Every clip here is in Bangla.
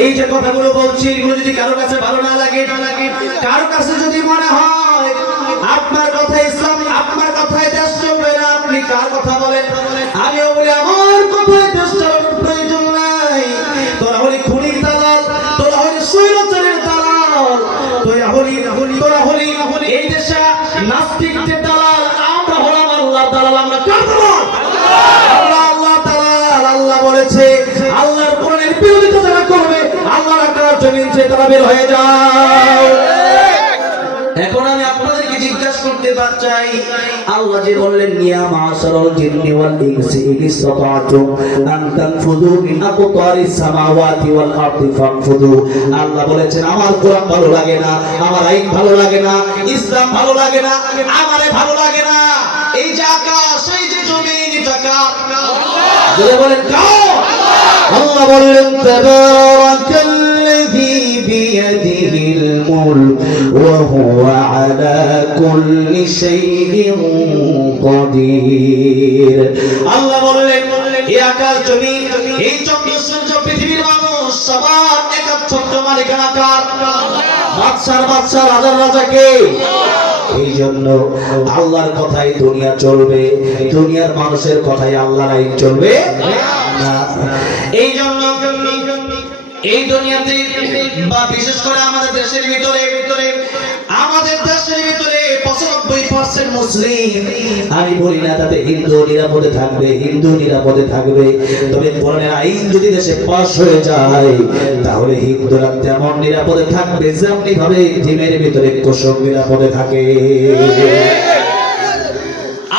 এই যে কথাগুলো বলছি এগুলো যদি কারো কাছে ভালো না লাগে, কারো কাছে যদি মনে হয় আপনার কথা ইসলাম, আপনার কথায় দেশ চলবে না, আপনি কার কথা বলেন? আমিও বলি আমার কথায় দেশ চালানোর প্রয়োজন নাই। তোরা হলি খুনির দালাল, তোরা হলি স্বৈরাচারের দালাল, তোরা হলি এই দেশে নাস্তিকদের দালাল। আমরা হলাম আল্লাহ দালাল। আমরা কার দালাল? আল্লাহ দালাল। আল্লাহ বলেছে আল্লাহর কোরআনের বিরোধিতা যারা করবে আল্লাহর আকার জমিন থেকে তারা বের হয়ে যাও। এখন আমি আপনাদেরকে জিজ্ঞাসা করতে চাই, আল্লাহ যে বললেন ইয়া মাশারাল জিন্নি ওয়াল ইনসি ইন ইসতাতাতুম আন তানফুযু মিন আকতারিস সামাওয়াতি ওয়াল আরদি ফানফুযু। আল্লাহ বলেছেন আমার কোরআন ভালো লাগে না, আমার আইন ভালো লাগে না, ইসলাম ভালো লাগে না, আমারে ভালো লাগে না। এই যে আকাশ, এই যে জমিন, এটা কার? আল্লাহ বলেন কার? আল্লাহ বললেন তাবারাকাল্লাযী বিয়াদিহিল মুলক ওয়া হুয়া আলা কুল্লি শাইইন কাদির। আল্লাহ বললেন এই আকাশ জমিন, এই চন্দ্র সূর্য, পৃথিবীর মানুষ সবার একচ্ছত্র মালিকানা কার? বাদশার বাদশা, রাজার রাজা কে? এই জন্য আল্লাহর কথাই দুনিয়া চলবে, দুনিয়ার মানুষের কথাই আল্লাহর আইন চলবে না। এই জন্য এই দুনিয়াতে বা বিশেষ করে আমাদের দেশের ভিতরে 95% মুসলিম। আমি বলি না তাতে হিন্দু নিরাপদে থাকবে, হিন্দু নিরাপদে থাকবে, তবে কোরআনের আইন যদি দেশে পাস হয়ে যায় তাহলে হিন্দুরা তেমন নিরাপদে থাকবে যেমনি ভাবে ডিমের ভিতরে কুসুম নিরাপদে থাকে।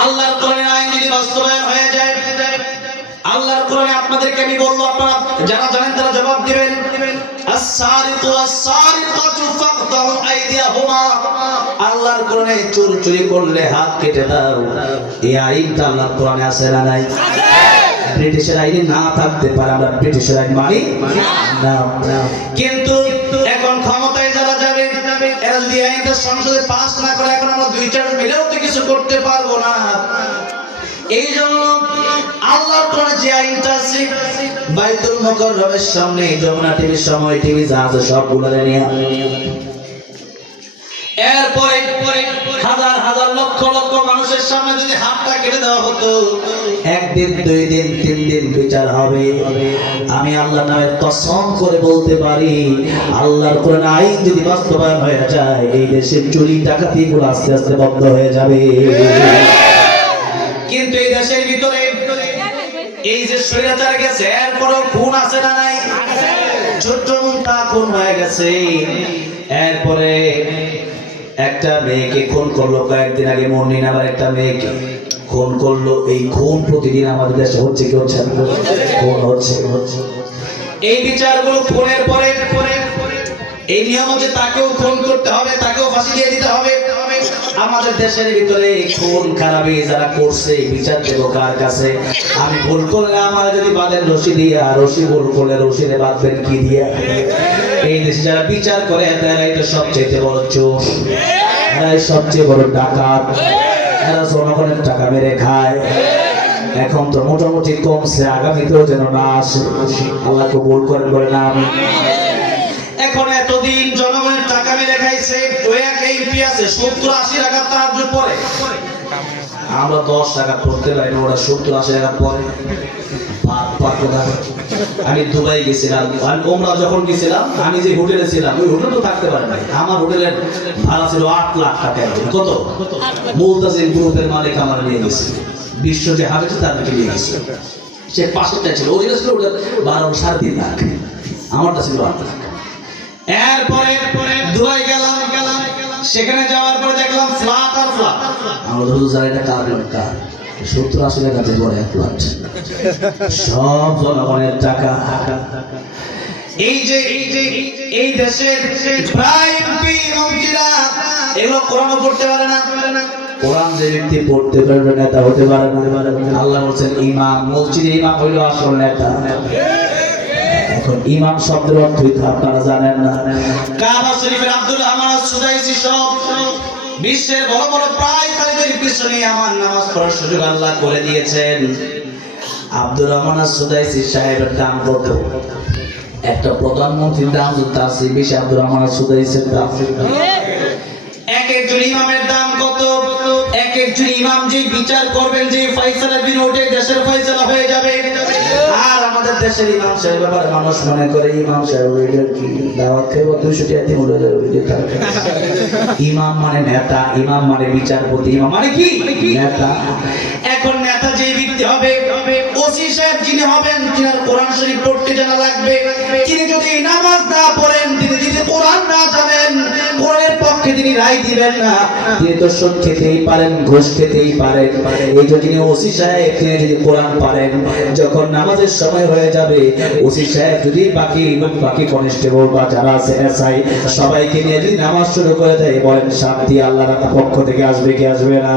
আল্লাহর কোরআনের আইন যদি বাস্তবায়ন হয়ে যায়, আল্লাহর কোরআনে আপনাদেরকে আমি বলবো, আপনারা যারা জানেন তারা জবাব দিবেন। আস-সারিকু ওয়াস-সারিকাতু ফাকতাউ আইদিয়াহুমা। আল্লাহর কোরআনে চোর চুরি করলে হাত কেটে দাও, এই আইনটা আল্লাহর কোরআনে আছে না নাই? ব্রিটিশের আইনে না থাকতে পারে, আমরা ব্রিটিশের আইন মানি না। কিন্তু এখন ক্ষমতায় যারা যাবে এরা যদি আইনটা সংসদে পাস না করে, এখন আমরা 2-4 মিলেও তো কিছু করতে পারবো না। এই জন্য আল্লাহর কোরআনে যে আইনটা আছে বাইতুল মুকাররমের সামনে যমুনা টিভির সময় টিভি জাহাজ সবগুলো নিয়ে এরপরে হাজার হাজার লক্ষ লক্ষ মানুষের সামনে যদি হাতটা কেটে দেওয়া হতো, 1 দিন 2 দিন 3 দিন বিচার হবে। আমি আল্লাহর নামে কসম করে বলতে পারি আল্লাহর কোরআন আইন যদি বাস্তবায়ন হয়ে যায় এই দেশের চুরি ডাকাতিগুলো আস্তে আস্তে বন্ধ হয়ে যাবে। কিন্তু এই দেশের ভিতরে এই যে স্বৈরাচার গেছে এরপরও খুন আছে না নাই? ছোট্ট মুন্তা খুন হয়ে গেছে। এরপরে একটা মেয়েকে খুন করলো কয়েকদিন আগে, মর্নিন আবার একটা মেয়েকে খুন করলো। এই খুন প্রতিদিন আমাদের দেশে হচ্ছে কি হচ্ছে? খুন হচ্ছে। এই বিচারগুলো খুনের পরে এই নিয়ম হচ্ছে তাকেও খুন করতে হবে, তাকেও ফাঁসি দিয়ে দিতে হবে। আমাদের দেশের ভিতরে খুন খারাপি যারা করছে বিচার দেব কার কাছে? আমি ভুল করলে আমার যদি বাঁধেন রশি দিয়ে, আর রশি ভুল করলে রশিতে বাঁধবেন কি দিয়ে? এই দেশে যারা বিচার করে তারা এটা সবচেয়ে বড় চোর, এরাই সবচেয়ে বড় ডাকাত, এরা জনগণের টাকা মেরে খায়। এখন তো মোটামুটি কমছে, আগামীতেও যেন না আসে। আল্লাহ কবুল করেন বলে না আমি। এখন এতদিন জনগণের টাকা মেরে খাইছে, ওই এক এমপি আছে 70-80 টাকা তাহাজ্জুদ পড়ে। আমরা 10 টাকা পড়তে পারি না, ওরা 70-80 টাকা পড়ে। আমি দুবাই গেছিলাম, আমি ওমরা যখন গেছিলাম, আমি যে হোটেলে ছিলাম ওই হোটেল তো থাকতে পারে নাই। আমার হোটেলের ভাড়া ছিল 8 লাখ টাকা। কত? মুলতাজিম গ্রুপের মালিক আমার নিয়ে গেছে, বিশ্ব যে হাবেছে তাদেরকে নিয়ে গেছে। সে পাশেরটা ছিল, ওই ছিল ওটার 12-3.5 লাখ, আমারটা ছিল 8 লাখ। এরপরে দুবাই গেলাম, সেখানে যাওয়ার পরে দেখলাম ফ্ল্যাট আর ফ্ল্যাট। আমরা ধরো যারা এটা কার 70-80 টাকা দিয়ে পড়ে এক ফ্ল্যাট, সব জনগণের টাকা। এই দেশের প্রায় এমপি মন্ত্রীরা এগুলো কোরআন পড়তে পারে না। কোরআন যে ব্যক্তি পড়তে পারবে নেতা হতে পারে না। আল্লাহ বলছেন ইমাম, মসজিদের ইমাম হইল আসল নেতা। এখন ইমাম শব্দের অর্থ আপনারা জানেন না। কাবা শরীফের আব্দুল রহমান আস-সুদাইসি সব বিশ্বের বড় বড় প্রায় খালিদের পিছনে আমার নামাজ পড়ার সুযোগ আল্লাহ করে দিয়েছেন। আব্দুর রহমান আস-সুদাইসি সাহেবের দাম কত? একটা প্রধানমন্ত্রীর দাম তাসির বেশি আব্দুর রহমান সুদাইসের দাম এক একজন ইমামের দাম কত এক একজন ইমাম যে বিচার করবেন যে ফয়সালা দিন ওঠে দেশের ফয়সালা হয়ে যাবে আর আমাদের দেশের ইমাম সাহেব ব্যাপারে মানুষ মনে করে ইমাম সাহেব ওইটার কি দাওয়াত খাইব 200 টাকা দিয়ে উড়ে যাবে ইমাম মানে নেতা ইমাম মানে বিচারপতি ইমাম মানে কি নেতা এখন নেতা যে ব্যক্তি হবে ওসি সাহেব যিনি হবেন যার কোরআন শরীফ পড়তে জানা লাগবে তিনি যদি নামাজ না পড়েন তিনি যদি কোরআন না জানেন কোরআনের পক্ষে তিনি রায় দিবেন না তিনি তো সুদ খেতেই পারেন ঘুষ খেতেই পারেন এই যে যিনি ওসি সাহেব তিনি যদি কোরআন পারেন যখন নামাজের সময় হয়ে যাবে ওসি সাহেব যদি বাকি কনস্টেবল বা যারা আছে এসআই সবাইকে নিয়ে যদি নামাজ শুরু করে দেয় বলেন শান্তি আল্লাহর পক্ষ থেকে আসবে কি আসবে না